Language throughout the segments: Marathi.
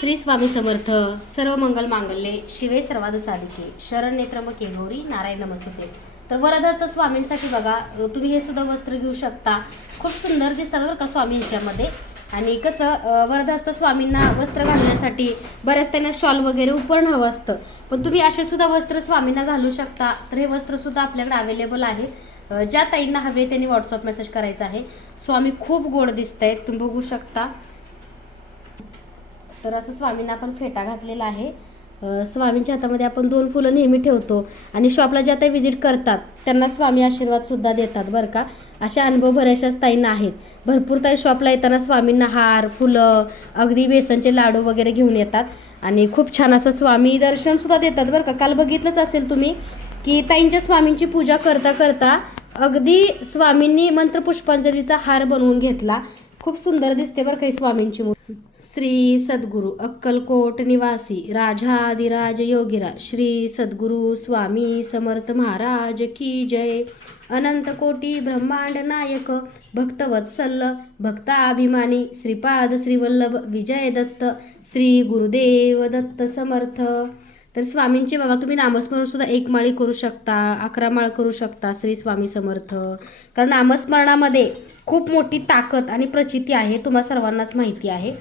श्री स्वामी समर्थ सर्व मंगल मांगल्ये शिवे सर्वाद साधिके शरण नेत्रमके गौरी नारायण नमस्तुते. तर वरदहस्त स्वामींसाठी बघा तुम्ही हे सुद्धा वस्त्र घेऊ शकता. खूप सुंदर दिसतात बरं का स्वामी ह्याच्यामध्ये. आणि कसं वरदहस्त स्वामींना वस्त्र घालण्यासाठी बऱ्याच त्यांना शॉल वगैरे उपरण हवं असतं. पण तुम्ही असे सुद्धा वस्त्र स्वामींना घालू शकता. तर हे वस्त्र सुद्धा आपल्याकडे अवेलेबल आहे. ज्या ताईंना हवे त्यांनी व्हॉट्सअप मेसेज करायचा आहे. स्वामी खूप गोड दिसत आहेत तुम्ही बघू शकता. तर असं स्वामींना आपण फेटा घातलेला आहे. स्वामींच्या हातामध्ये आपण दोन फुलं नेहमी ठेवतो आणि शॉपला ज्या ताई व्हिजिट करतात त्यांना स्वामी आशीर्वाद सुद्धा देतात बरं का. अशा अनुभव बऱ्याचशाच ताईंना आहेत. भरपूर ताई शॉपला येताना स्वामींना हार फुलं अगदी बेसनचे लाडू वगैरे घेऊन येतात. आणि खूप छान असं स्वामी दर्शन सुद्धा देतात बरं का. काल बघितलंच असेल तुम्ही की ताईंच्या स्वामींची पूजा करता करता अगदी स्वामींनी मंत्रपुष्पांजलीचा हार बनवून घेतला. खूप सुंदर दिसते बरं काही स्वामींची मूर्ती. श्री सद्गुरू अक्कलकोट निवासी राजाधिराज योगीराज श्री सद्गुरू स्वामी समर्थ महाराज की जय। अनंत कोटी ब्रह्मांड नायक भक्तवत्सल भक्ताभिमानी श्रीपाद श्रीवल्लभ विजय दत्त श्री गुरुदेव दत्त समर्थ। तर स्वामींचे बाबा तुम्ही नामस्मरण सुद्धा एक माळी करू शकता अकरा माळ करू शकता श्री स्वामी समर्थ. कारण नामस्मरणामध्ये खूप मोठी ताकद आणि प्रचिती आहे तुम्हा सर्वांनाच माहिती आहे.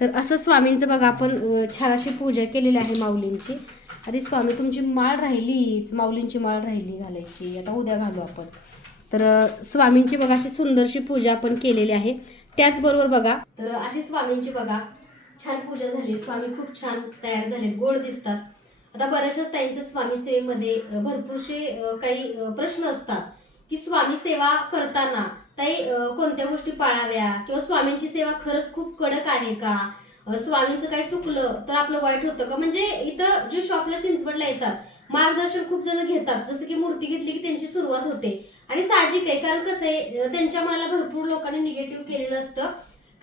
तर असं स्वामींचं बघा आपण छान अशी पूजा केलेली आहे माऊलींची. अरे स्वामी तुमची माळ राहिलीच. माऊलींची माळ राहिली घालायची. आता उद्या घालू आपण. तर स्वामींची बघा अशी सुंदरशी पूजा आपण केलेली आहे. त्याचबरोबर बघा तर अशी स्वामींची बघा छान पूजा झाली. स्वामी खूप छान तयार झाले गोड दिसतात. आता बऱ्याचशा ताईंचं स्वामी सेवेमध्ये भरपूरसे काही प्रश्न असतात की स्वामी सेवा करताना ताई कोणत्या गोष्टी पाळाव्या? किंवा स्वामींची सेवा खरंच खूप कडक आहे का? स्वामींचं काही चुकलं तर आपलं वाईट होतं का? म्हणजे इथं जे शॉपला चिंचवडला येतात मार्गदर्शन खूप जण घेतात. जसं की मूर्ती घेतली की त्यांची सुरुवात होते. आणि साहजिक आहे कारण कसं आहे त्यांच्या मनाला भरपूर लोकांनी निगेटिव्ह केलेलं असतं.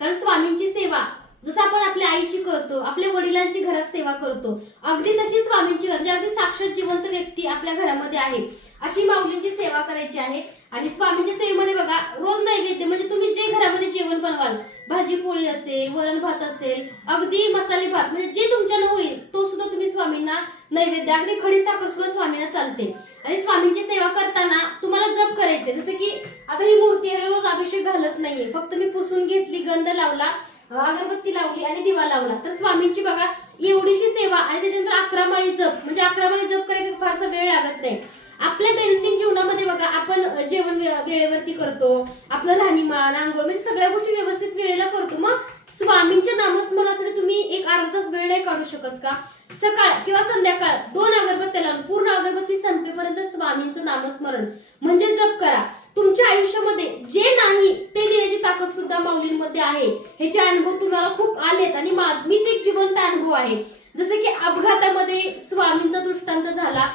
कारण स्वामींची सेवा जसं आपण आपल्या आईची करतो आपल्या वडिलांची घरात सेवा करतो अगदी तशी स्वामींची म्हणजे अगदी साक्षात जिवंत व्यक्ती आपल्या घरामध्ये आहे. अशी माऊलींची सेवा करायची आहे. आणि स्वामींच्या सेवेमध्ये बघा रोज नैवेद्य म्हणजे तुम्ही जे घरामध्ये जेवण बनवाल भाजी पोळी असेल वरण भात असेल अगदी मसाले भात म्हणजे जे तुमच्यानं होईल तो सुद्धा तुम्ही स्वामींना नैवेद्य अगदी खडी साखर सुद्धा स्वामींना चालते. आणि स्वामींची सेवा करताना तुम्हाला जप करायचे जसं की आता ही मूर्ती ह्याला रोज अभिषेक घालत नाहीये फक्त मी पुसून घेतली गंध लावला अगरबत्ती लावली आणि दिवा लावला. तर स्वामींची बघा एवढीशी सेवा आणि त्याच्यानंतर अकरा माळी जप म्हणजे अकरा माळी जप करायला फारसा वेळ लागत नाही. आपल्या दैनंदिन जीवनामध्ये बघा आपण जेवण वेळेवरती करतो आपलं राहणीमान आंघोळ म्हणजे सगळ्या गोष्टी व्यवस्थित वेळेला करतो. मग स्वामींच्या नामस्मरणासाठी तुम्ही एक अर्धा तास वेळ नाही काढू शकत का? सकाळ किंवा संध्याकाळ दोन अगरबत्त्या लावून पूर्ण अगरबत्ती संपेपर्यंत स्वामींचं नामस्मरण म्हणजे जप करा. तुमच्या आयुष्यामध्ये जे नाही ते देण्याची ताकद सुद्धा माऊलींमध्ये आहे. ह्याचे अनुभव तुम्हाला खूप आलेत आणि मा- मीच एक जिवंत अनुभव आहे. जसं की अपघातामध्ये स्वामींचा दृष्टांत झाला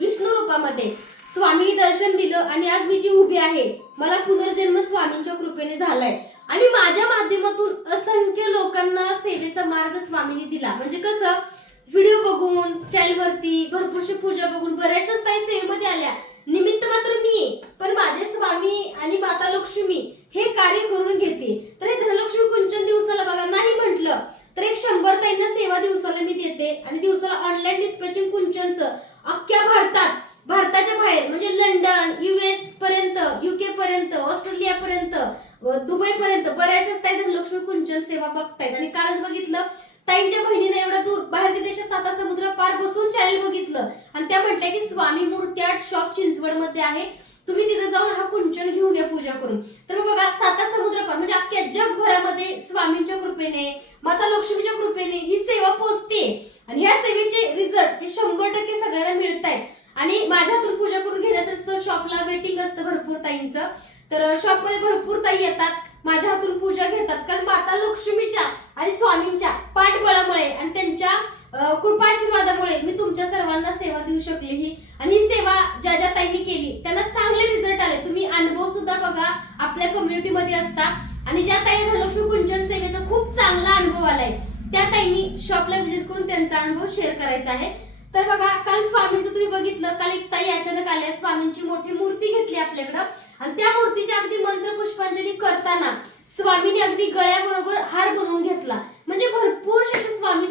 विष्णू रूपामध्ये. स्वामींनी दर्शन दिलं आणि आज मी जी उभी आहे मला पुनर्जन्म स्वामींच्या कृपेने झालाय. आणि माझ्या माध्यमातून असंख्य लोकांना सेवेचा मार्ग स्वामींनी दिला. म्हणजे कसं? व्हिडिओ बघून चॅनलवरती भरपूरशी पूजा बघून बऱ्याचशाच ताई सेवेमध्ये आल्या. निमित्त मात्र मी पण माझे स्वामी आणि माता लक्ष्मी हे कार्य करून घेते तर हे धनलक्ष्मी कुंचन दिवसाला बघा नाही म्हटलं तर एक शंभर ताईंना सेवा दिवसाला मी देते आणि दिवसाला ऑनलाईन डिस्पॅचिंग कुंचनचं. अख्ख्या भारतात भारताच्या बाहेर म्हणजे लंडन युएस पर्यंत युके पर्यंत ऑस्ट्रेलिया पर्यंत दुबई पर्यंत बऱ्याचशाच ताई धनलक्ष्मी कुंचन सेवा बघतायत. आणि कालच बघितलं ताईंच्या बहिणीने एवढा दूर बाहेरच्या देशात साता समुद्र पार बसून चॅनल बघितलं. आणि त्या म्हटल्या की स्वामी मूर्ती आर्ट शॉप चिंचवडमध्ये आहे. तुम्ही तिथे जाऊन हा कुंचन घेऊन या पूजा करून. तर बघा साता समुद्र पार म्हणजे अख्ख्या जगभरामध्ये स्वामींच्या कृपेने माता लक्ष्मीच्या कृपेने ही सेवा पोचते आणि ह्या सेवेचे रिझल्ट हे शंभर टक्के सगळ्यांना मिळत आहेत आणि माझ्या हातून पूजा करून घेण्यासाठी सुद्धा शॉपला वेटिंग असतं भरपूर ताईंचं. तर शॉपमध्ये भरपूर ताई येतात. माझ्या हातून पूजा घेतात कारण माता लक्ष्मीच्या आणि स्वामींच्या पाठबळामुळे आणि त्यांच्या अं, कृपाशीर्वादामुळे मी तुमच्या सर्वांना सेवा देऊ शकले ही आणि ही सेवा ज्या ज्या ताईंनी केली त्यांना चांगले रिझल्ट आले तुम्ही अनुभव सुद्धा बघा आपल्या कम्युनिटीमध्ये असता आणि ज्या ताई धनलक्ष्मी कुंचन सेवेचा खूप चांगला अनुभव आलाय त्या ताईंनी शॉपला व्हिजिट करून त्यांचा अनुभव शेअर करायचा आहे तर बघा काल स्वामींचं तुम्ही बघितलं काल एक ताई अचानक आल्या स्वामींची मोठी मूर्ती घेतली आपल्याकडं आणि त्या मूर्तीच्या अगदी मंत्र पुष्पांजली करताना स्वामीने अगदी गळ्याबरोबर हार बनवून घेतला. म्हणजे भरपूर असे स्वामी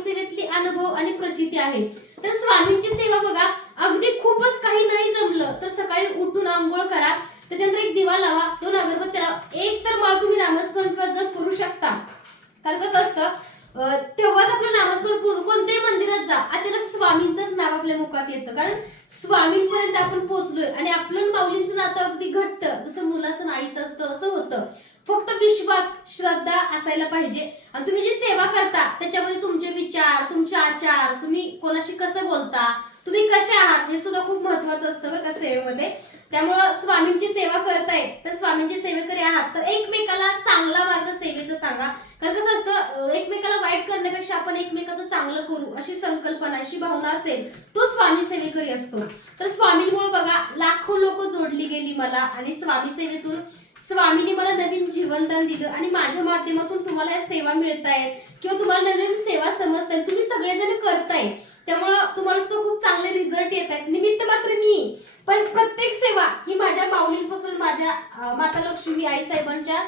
आहे. तर स्वामींची सेवा बघा अगदी खूपच काही नाही जमलं तर सकाळी उठून आंघोळ करा त्याच्यानंतर एक दिवा लावा दोन अगरबत्त्या एक तर माळ तुम्ही नामस्मरण किंवा जप करू शकता. कारण कसं असतं तेव्हाच आपलं नामस्मरण पूर्ण कोणत्याही मंदिरात जा अचानक स्वामींचंच नाव आपल्या मुखात येतं. कारण स्वामींपर्यंत आपण पोहोचलोय आणि आपलं माऊलींचं नातं अगदी घट्ट जसं मुलाचं नाईचं असतं असं होतं. फक्त विश्वास श्रद्धा असायला पाहिजे. आणि तुम्ही जी सेवा करता त्याच्यामध्ये तुमचे विचार तुमचे आचार तुम्ही कोणाशी कसं बोलता तुम्ही कसे आहात हे सुद्धा खूप महत्वाचं असतं बरं का सेवेमध्ये. त्यामुळं स्वामींची सेवा करताय तर स्वामींची सेवेकरी आहात तर एकमेकाला चांगला मार्ग सेवेचं सांगा. कारण कसं असतं एकमेकाला वाईट करण्यापेक्षा आपण एकमेकाचं चांगलं करू अशी संकल्पना अशी भावना असेल तो स्वामी सेवेकरी असतो. तर स्वामींमुळे बघा लाखो लोक जोडली गेली मला आणि स्वामी सेवेतून स्वामीने मला नवीन जीवनदान दिलं आणि माझ्या माध्यमातून तुम्हाला या सेवा आहेत किंवा तुम्हाला नवीन सेवा समजताय तुम्ही सगळेजण करताय त्यामुळं तुम्हाला सुद्धा खूप चांगले रिझल्ट येत आहेत निमित्त मात्र मी. पण प्रत्येक सेवा ही माझ्या माऊलींपासून माझ्या माता लक्ष्मी आई साहेबांच्या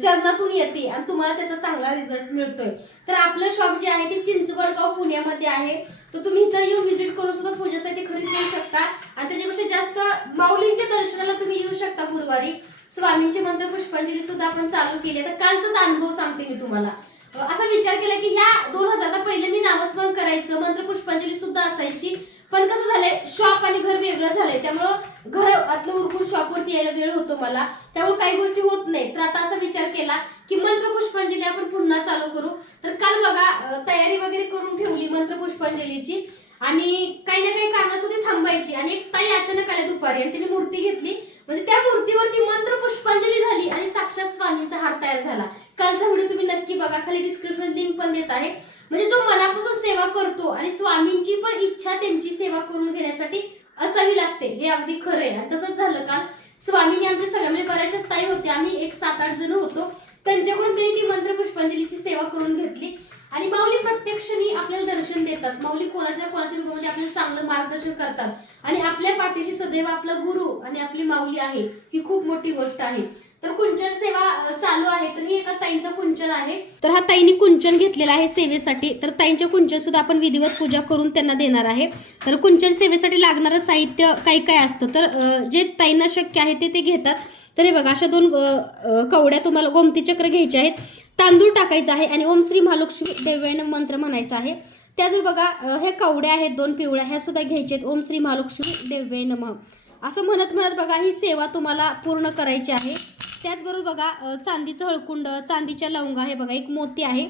चरणातून येते आणि तुम्हाला त्याचा चांगला रिझल्ट मिळतोय. तर आपलं शॉप जे आहे ते चिंचवडगाव पुण्यामध्ये आहे. तर तुम्ही इथं येऊन व्हिजिट करून सुद्धा पूजेसाठी खरेदी करू शकता. आणि त्याच्यापेक्षा जास्त माऊलींच्या दर्शनाला तुम्ही येऊ शकता गुरुवारी. स्वामींचे मंत्र पुष्पांजली सुद्धा आपण चालू केली. तर कालचाच अनुभव सांगते मी तुम्हाला. असा विचार केला की ह्या दोन हजारला पहिले मी नामस्मरण करायचं मंत्र पुष्पांजली सुद्धा असायची. पण कसं झालंय शॉप आणि घर वेगळं झालंय. त्यामुळं घर आतलं उरकून शॉपवरती यायला वेळ होतो मला. त्यामुळे काही गोष्टी होत नाही तर आता असा विचार केला की मंत्र पुष्पांजली आपण पुन्हा चालू करू. तर काल बघा तयारी वगैरे करून ठेवली मंत्र पुष्पांजलीची. आणि काही ना काही कारणास्तव ती थांबायची. आणि एक ताई अचानक आल्या दुपारी आणि तिने मूर्ती घेतली. म्हणजे त्या मूर्तीवरती मंत्र पुष्पांजली झाली आणि साक्षात स्वामींचा हार तयार झाला. कालचा व्हिडिओ तुम्ही नक्की बघा. खाली डिस्क्रिप्शन लिंक पण देत आहे. म्हणजे जो मनापासून सेवा करतो आणि स्वामींची पण इच्छा त्यांची सेवा करून घेण्यासाठी असावी लागते. हे अगदी खरं आहे. आणि तसंच झालं काल स्वामींनी आमच्या सगळ्या म्हणजे बऱ्याचशा ताई होते. आम्ही एक सात आठ जण होतो. त्यांच्याकडून त्यांनी ती मंत्र पुष्पांजलीची सेवा करून घेतली. आणि माऊली प्रत्यक्षनी आपल्याला दर्शन देतात. माऊली कोणाच्या कोणाच्या रूपामध्ये आपल्याला चांगलं मार्गदर्शन करतात? आणि आपल्या पाठीशी सदैव आपला गुरु आणि आपली माऊली आहे ही खूप मोठी गोष्ट आहे. तर कुंचन सेवा चालू आहे तर ही एका ताईंचा कुंचन आहे. तर हा ताईंनी कुंचन घेतलेला आहे सेवेसाठी. तर ताईंच्या कुंचन सुद्धा आपण विधिवत पूजा करून त्यांना देणार आहे. तर कुंचन सेवेसाठी लागणारं साहित्य काही काय असतं? तर जे ताईंना शक्य आहे ते ते घेतात. तर हे बघा अशा दोन कवड्या तुम्हाला गोमती चक्र घ्यायचे आहेत. तांदूळ टाकायचा आहे आणि ओम श्री महालक्ष्मी देवयानं मंत्र म्हणायचा आहे. त्याचबरोबर बघा हे कवड्या आहेत दोन पिवळ्या ह्या सुद्धा घ्यायच्या आहेत. ओम श्री महालक्ष्मी देव्य नमः. असं म्हणत म्हणत बघा ही सेवा तुम्हाला पूर्ण करायची आहे. त्याचबरोबर बघा चांदीचं हळकुंड चांदीच्या लवंगा हे बघा एक मोती आहे.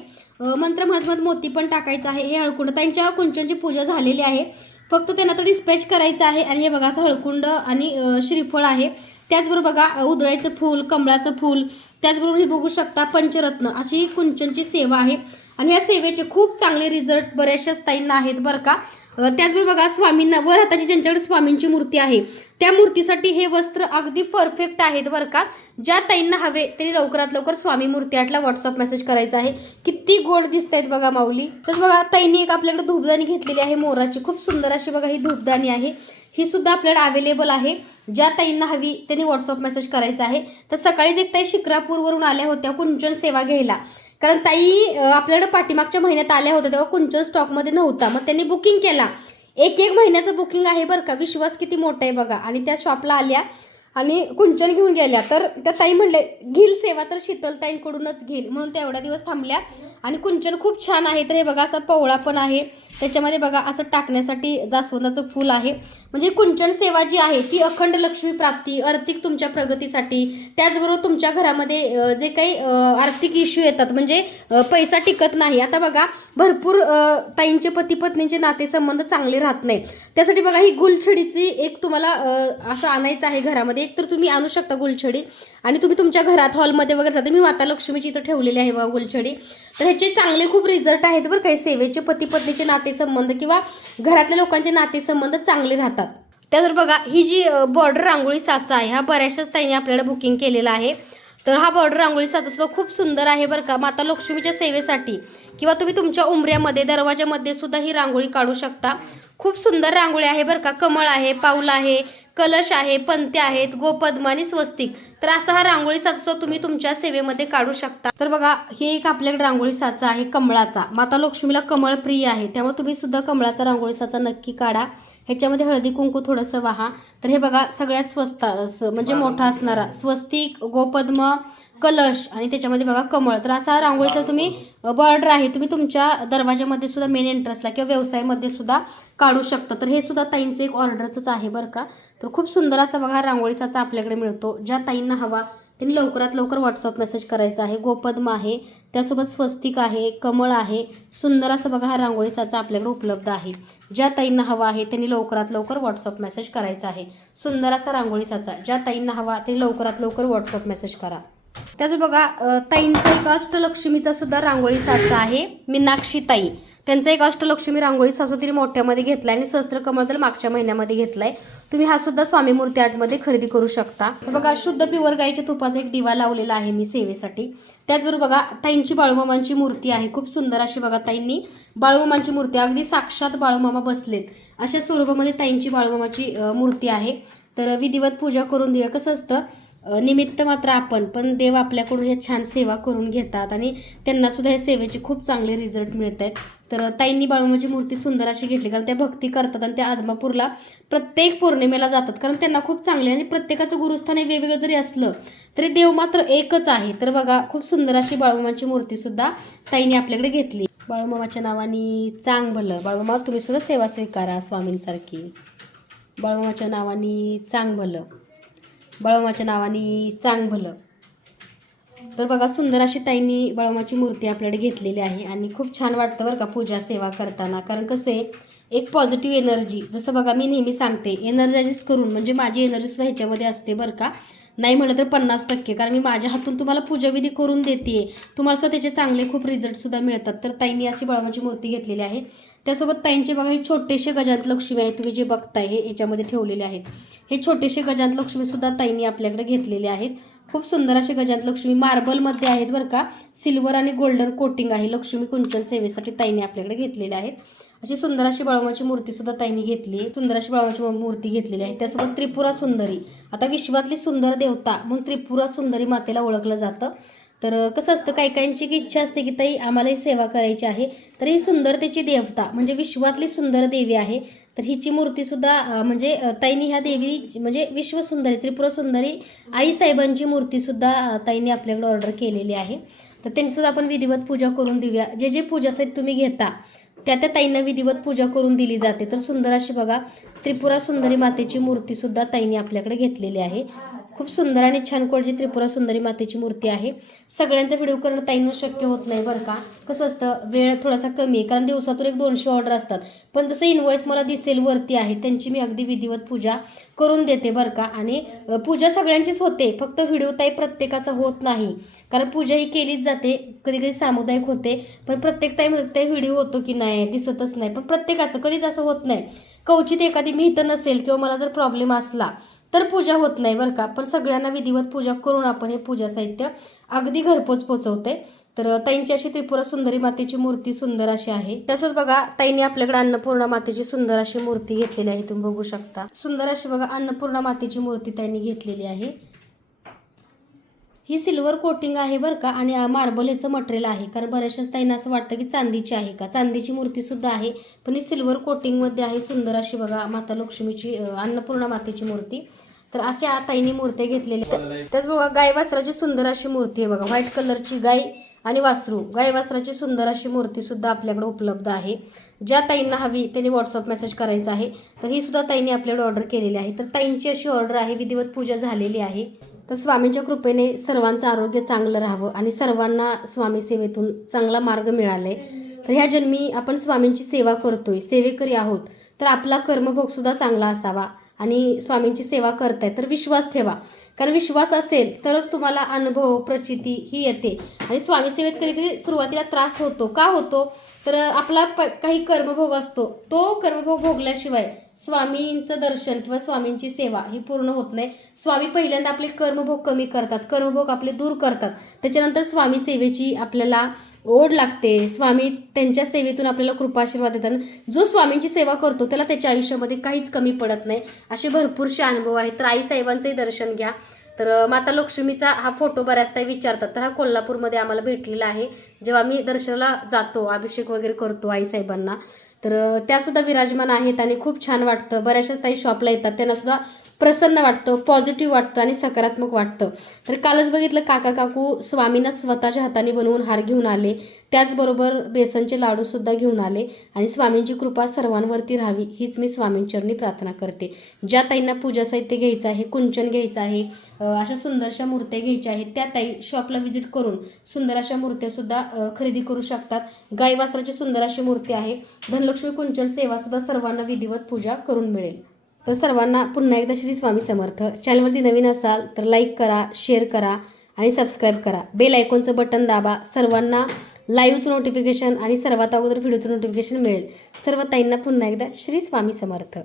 मंत्र म्हणत म्हणत मोती पण टाकायचं आहे. हे हळकुंड त्यांच्या कुंचनची पूजा झालेली आहे. फक्त त्यांना तर डिस्पॅच करायचं आहे. आणि हे बघा असं हळकुंड आणि श्रीफळ आहे. त्याचबरोबर बघा उदळ्याचं उधळायचं फूल कमळाचं फूल त्याचबरोबर हे बघू शकता पंचरत्न अशी कुंचनची सेवा आहे. आणि या सेवेचे खूप चांगले रिझल्ट बऱ्याचशा ताईंना आहेत बरं का. त्याचबरोबर बघा स्वामींना वर हाताची ज्यांच्याकडे स्वामींची मूर्ती आहे. त्या मूर्तीसाठी हे वस्त्र अगदी परफेक्ट आहेत बरं का. ज्या ताईंना हवे त्यांनी लवकरात लवकर स्वामी मूर्ती आठला व्हॉट्सअप मेसेज करायचा आहे. किती गोड दिसत आहेत बघा माऊली. तर बघा ताईंनी एक आपल्याकडे धूपदाणी घेतलेली आहे मोराची. खूप सुंदर अशी बघा ही धूपदाणी आहे. ही सुद्धा आपल्याकडे अवेलेबल आहे. ज्या ताईंना हवी त्यांनी व्हॉट्सअप मेसेज करायचा आहे. तर सकाळीच एक ताई शिक्रापूरवरून आल्या होत्या कुंचन सेवा घ्यायला. कारण ताई आपल्याकडे पाठीमागच्या महिन्यात आल्या होत्या तेव्हा कुंचन स्टॉकमध्ये नव्हता. मग त्यांनी बुकिंग केला. एक एक महिन्याचं बुकिंग आहे बरं का. विश्वास किती मोठा आहे बघा. आणि त्या शॉपला आल्या आणि कुंचन घेऊन गेल्या. तर त्या ताई म्हणले घेईल सेवा तर शीतलताईंकडूनच घेईल. म्हणून त्या एवढा दिवस थांबल्या. आणि कुंचन खूप छान आहे. तर हे बघा असा पवळा पण आहे. त्याच्यामध्ये बघा असं टाकण्यासाठी जास्वंदाचं फूल आहे. म्हणजे कुंचन सेवा जी आहे ती अखंड लक्ष्मी प्राप्ती आर्थिक तुमच्या प्रगतीसाठी त्याचबरोबर तुमच्या घरामध्ये जे काही आर्थिक इश्यू येतात म्हणजे पैसा टिकत नाही. आता बघा भरपूर ताईंचे पती पत्नींचे नातेसंबंध चांगले राहत नाहीत त्यासाठी बघा ही गुलछडीची एक तुम्हाला असं आणायचं आहे घरामध्ये. एक तर तुम्ही आणू शकता गुलछडी. आणि तुम्ही तुमच्या घरात हॉलमध्ये वगैरे राहता. मी माता लक्ष्मीची इथं ठेवलेली आहे बघा गुलछडी. तर ह्याचे चांगले खूप रिझल्ट आहेत बरं काही सेवेचे पती पत्नीचे नातेसंबंध किंवा घरातल्या लोकांचे नातेसंबंध चांगले राहतात. त्यावर बघा ही जी बॉर्डर रांगोळी साचा आहे हा बऱ्याचशाच ताईने आपल्याला बुकिंग केलेला आहे. तर हा बॉर्डर रांगोळी साचा सुद्धा खूप सुंदर आहे बरं का. माता लक्ष्मीच्या सेवेसाठी किंवा तुम्ही तुमच्या उंबऱ्यामध्ये दरवाजामध्ये सुद्धा ही रांगोळी काढू शकता. खूप सुंदर रांगोळी आहे बरं का. कमळ आहे पाऊल आहे कलश आहे पंत्या आहेत गोपद्म आणि स्वस्तिक. तर असा हा रांगोळी साचा तुम्ही तुमच्या सेवेमध्ये काढू शकता. तर बघा हे एक आपल्याकडे रांगोळी साचा आहे कमळाचा. माता लक्ष्मीला कमळ प्रिय आहे. त्यामुळे तुम्ही सुद्धा कमळाचा रांगोळी साचा नक्की काढा. ह्याच्यामध्ये हळदी कुंकू थोडंसं वाहा. तर हे बघा सगळ्यात स्वस्त असं म्हणजे मोठा असणारा. स्वस्तिक गोपद्म कलश आणि त्याच्यामध्ये बघा कमळ. तर असा रांगोळीचा तुम्ही बॉर्डर आहे तुम्ही तुमच्या दरवाजामध्ये सुद्धा मेन एंट्रन्सला किंवा व्यवसायामध्ये सुद्धा काढू शकता. तर हे सुद्धा ताईंचं एक ऑर्डरचंच आहे बरं का. तर खूप सुंदर असा बघा रांगोळीसाचा आपल्याकडे मिळतो. ज्या ताईंना हवा त्यांनी लवकरात लवकर व्हॉट्सअप मेसेज करायचा आहे. गोपद्म आहे. त्यासोबत स्वस्तिक आहे कमळ आहे. सुंदर असं बघा हा रांगोळी साचा आपल्याकडे उपलब्ध आहे. ज्या ताईंना हवा आहे त्यांनी लवकरात लवकर व्हॉट्सअप मेसेज करायचा आहे. सुंदर असा रांगोळी साचा. ज्या ताईंना हवा त्यांनी लवकरात लवकर व्हॉट्सअप मेसेज करा. त्याचं बघा ताईंचा एक अष्टलक्ष्मीचा सुद्धा रांगोळी साचा आहे. मीनाक्षी ताई. त्यांचा एक अष्टलक्ष्मी रांगोळी साचो तिने मोठ्यामध्ये घेतलाय आणि सहस्त्र कमळदल तर मागच्या महिन्यामध्ये घेतलाय. तुम्ही हा सुद्धा स्वामी मूर्ती आर्टमध्ये खरेदी करू शकता. बघा शुद्ध प्युअर गाईच्या तुपाचा एक दिवा लावलेला आहे मी सेवेसाठी. त्याचबरोबर बघा ताईंची बाळूमामांची मूर्ती आहे. खूप सुंदर अशी बघा ताईंनी बाळूमामांची मूर्ती. अगदी साक्षात बाळूमामा बसलेत. अशा स्वरूपामध्ये ताईंची बाळूमामाची मूर्ती आहे. तर विधिवत पूजा करून देऊया. कसं असतं निमित्त मात्र आपण पण देव आपल्याकडून हे छान सेवा करून घेतात आणि त्यांना सुद्धा या सेवेचे खूप चांगले रिझल्ट मिळत आहेत तर ताईंनी बाळूमाची मूर्ती सुंदर अशी घेतली. कारण त्या भक्ती करतात आणि त्या आदमापूरला प्रत्येक पौर्णिमेला जातात. कारण त्यांना खूप चांगले आणि प्रत्येकाचं गुरुस्थान हे वेगवेगळं जरी असलं तरी देव मात्र एकच आहे. तर बघा खूप सुंदर अशी बाळूमाची मूर्ती सुद्धा ताईंनी आपल्याकडे घेतली. बाळूमामाच्या नावाने चांग भलं बाळूमामा तुम्ही सुद्धा सेवा स्वीकारा स्वामींसारखी. बाळूमाच्या नावाने चांग भलं बाळूमाच्या नावाने चांग भलं तर बघा सुंदर अशी ताईंनी बळमाची मूर्ती आपल्याकडे घेतलेली आहे आणि खूप छान वाटतं बरं का पूजा सेवा करताना. कारण कसं आहे एक पॉझिटिव्ह एनर्जी जसं बघा मी नेहमी सांगते एनर्जाईज करून म्हणजे माझी एनर्जीसुद्धा ह्याच्यामध्ये असते बरं का. नाही म्हटलं तर पन्नास टक्के कारण मी माझ्या हातून तुम्हाला पूजाविधी करून देते तुम्हाला सुद्धा त्याचे चांगले खूप रिझल्टसुद्धा मिळतात. तर ताईंनी अशी बळमाची मूर्ती घेतलेली आहे. त्यासोबत ताईंचे बघा हे छोटेसे गजांत लक्ष्मी आहे तुम्ही जे बघताय हे याच्यामध्ये ठेवलेले आहेत. हे छोटेसे गजांत लक्ष्मीसुद्धा ताईंनी आपल्याकडे घेतलेले आहेत. खूप सुंदर असे गजांत लक्ष्मी मार्बलमध्ये आहेत बरं का. सिल्वर आणि गोल्डन कोटिंग आहे. लक्ष्मी कुंचन सेवेसाठी ताईने आपल्याकडे घेतलेले आहेत. अशी सुंदर अशी बाळूमाची मूर्ती सुद्धा ताईने घेतली आहे. सुंदर अशी बाळूमाची मूर्ती घेतलेली आहे. त्यासोबत त्रिपुरा सुंदरी. आता विश्वातली सुंदर देवता म्हणून त्रिपुरा सुंदरी मातेला ओळखलं जातं. तर कसं असतं काही काहींची की इच्छा असते की ताई आम्हाला सेवा करायची आहे. तर ही सुंदरतेची देवता म्हणजे विश्वातली सुंदर देवी आहे. तर हिची मूर्तीसुद्धा म्हणजे ताईनी ह्या देवी म्हणजे विश्वसुंदरी त्रिपुरा सुंदरी आई साहेबांची मूर्तीसुद्धा ताईंनी आपल्याकडे ऑर्डर केलेली आहे. तर त्यांचीसुद्धा आपण विधिवत पूजा करून देऊया. जे जे पूजासाठी तुम्ही घेता त्या त्या ताईंना विधिवत पूजा करून दिली जाते. तर सुंदर अशी बघा त्रिपुरा सुंदरी मातेची मूर्तीसुद्धा ताईंनी आपल्याकडे घेतलेली आहे. खूप सुंदर आणि छान कोळची त्रिपुरा सुंदरी मातेची मूर्ती आहे. सगळ्यांचा व्हिडिओ करणं ताईंना शक्य होत नाही बरं का. कसं असतं वेळ थोडासा कमी आहे कारण दिवसातून एक दोनशे ऑर्डर असतात. पण जसं इनवॉइस मला दिसेल वरती आहे त्यांची मी अगदी विधिवत पूजा करून देते बरं का. आणि पूजा सगळ्यांचीच होते फक्त व्हिडिओ ताई प्रत्येकाचा होत नाही. कारण पूजा ही केलीच जाते कधी कधी सामुदायिक होते पण प्रत्येक ताई ते व्हिडिओ होतो की नाही दिसतच नाही. पण प्रत्येकाचं कधीच असं होत नाही. कवचित एखादी मी इथं नसेल किंवा मला जर प्रॉब्लेम असला तर पूजा होत नाही बरं का. पण सगळ्यांना विधिवत पूजा करून आपण हे पूजा साहित्य अगदी घरपोच पोचवते तर ताईंची अशी त्रिपुरा सुंदरी मातेची मूर्ती सुंदर अशी आहे. तसंच बघा ताईंनी आपल्याकडे अन्नपूर्णा मातेची सुंदर अशी मूर्ती घेतलेली आहे. तुम्ही बघू शकता. सुंदर अशी बघा अन्नपूर्णा मातेची मूर्ती त्यांनी घेतलेली आहे. ही सिल्वर कोटिंग आहे बरं का आणि मार्बल ह्याचं मटेरियल आहे. कारण बऱ्याचशाच ताईंना असं वाटतं की चांदीची आहे का? चांदीची मूर्ती सुद्धा आहे पण ही सिल्वर कोटिंगमध्ये आहे सुंदर अशी बघा माता लक्ष्मीची अन्नपूर्णा मातेची मूर्ती. तर अशा ताईंनी मूर्त्या घेतलेल्या त्याच बघा गाय वासराची सुंदर अशी मूर्ती आहे बघा. व्हाईट कलरची गाय आणि वासरू. गाय वासराची सुंदर अशी मूर्ती सुद्धा आपल्याकडे उपलब्ध आहे. ज्या ताईंना हवी त्यांनी व्हॉट्सअप मेसेज करायचा आहे. तर ही सुद्धा ताईंनी आपल्याकडे ऑर्डर केलेली आहे. तर ताईंची अशी ऑर्डर आहे. विधिवत पूजा झालेली आहे. तर स्वामींच्या कृपेने सर्वांचं आरोग्य चांगलं राहावं आणि सर्वांना स्वामी सेवेतून चांगला मार्ग मिळालाय तर ह्या जन्मी आपण स्वामींची सेवा करतोय सेवेकरी आहोत. तर आपला कर्मभोगसुद्धा चांगला असावा आणि स्वामींची सेवा करताय. तर विश्वास ठेवा. कारण विश्वास असेल तरच तुम्हाला अनुभव प्रचिती ही येते. आणि स्वामी सेवेत कधी कधी सुरुवातीला त्रास होतो. का होतो? तर आपला प काही कर्मभोग असतो. तो कर्मभोग भोगल्याशिवाय स्वामींचं दर्शन किंवा स्वामींची सेवा ही पूर्ण होत नाही. स्वामी पहिल्यांदा आपले कर्मभोग कमी करतात. कर्मभोग आपले दूर करतात. त्याच्यानंतर स्वामी सेवेची आपल्याला ओढ लागते. स्वामी त्यांच्या सेवेतून आपल्याला कृपाशीर्वाद देतात. जो स्वामींची सेवा करतो त्याला त्याच्या आयुष्यामध्ये काहीच कमी पडत नाही. असे भरपूरसे अनुभव आहेत. तर आईसाहेबांचंही दर्शन घ्या. तर माता लक्ष्मीचा हा फोटो बऱ्याचदा विचारतात. तर हा कोल्हापूरमध्ये आम्हाला भेटलेला आहे. जेव्हा मी दर्शनाला जातो अभिषेक वगैरे करतो आईसाहेबांना तर त्यासुद्धा विराजमान आहेत आणि खूप छान वाटतं. बऱ्याचशा ताई शॉपला येतात. त्यांना सुद्धा प्रसन्न वाटतं पॉझिटिव्ह वाटतं आणि सकारात्मक वाटतं. तर कालच बघितलं काका काकू स्वामींना स्वतःच्या हाताने बनवून हार घेऊन आले. त्याचबरोबर बेसनचे लाडूसुद्धा घेऊन आले आणि स्वामींची कृपा सर्वांवरती राहावी हीच मी स्वामींचरणी प्रार्थना करते. ज्या ताईंना पूजा साहित्य घ्यायचं आहे कुंचन घ्यायचं आहे अशा सुंदरशा मूर्त्या घ्यायच्या आहेत त्या ताई शॉपला व्हिजिट करून सुंदर अशा मूर्त्यासुद्धा खरेदी करू शकतात. गायवासराची सुंदर अशी मूर्ती आहे. धनलक्ष्मी कुंचन सेवासुद्धा सर्वांना विधिवत पूजा करून मिळेल. तर सर्वांना पुन्हा एकदा श्री स्वामी समर्थ. चॅनलवरती नवीन असाल तर लाईक करा शेअर करा आणि सबस्क्राईब करा. बेल आयकॉनचं बटन दाबा. सर्वांना लाईव्हचं नोटिफिकेशन आणि सर्वात अगोदर व्हिडिओचं नोटिफिकेशन मिळेल. सर्व ताईंना पुन्हा एकदा श्री स्वामी समर्थ.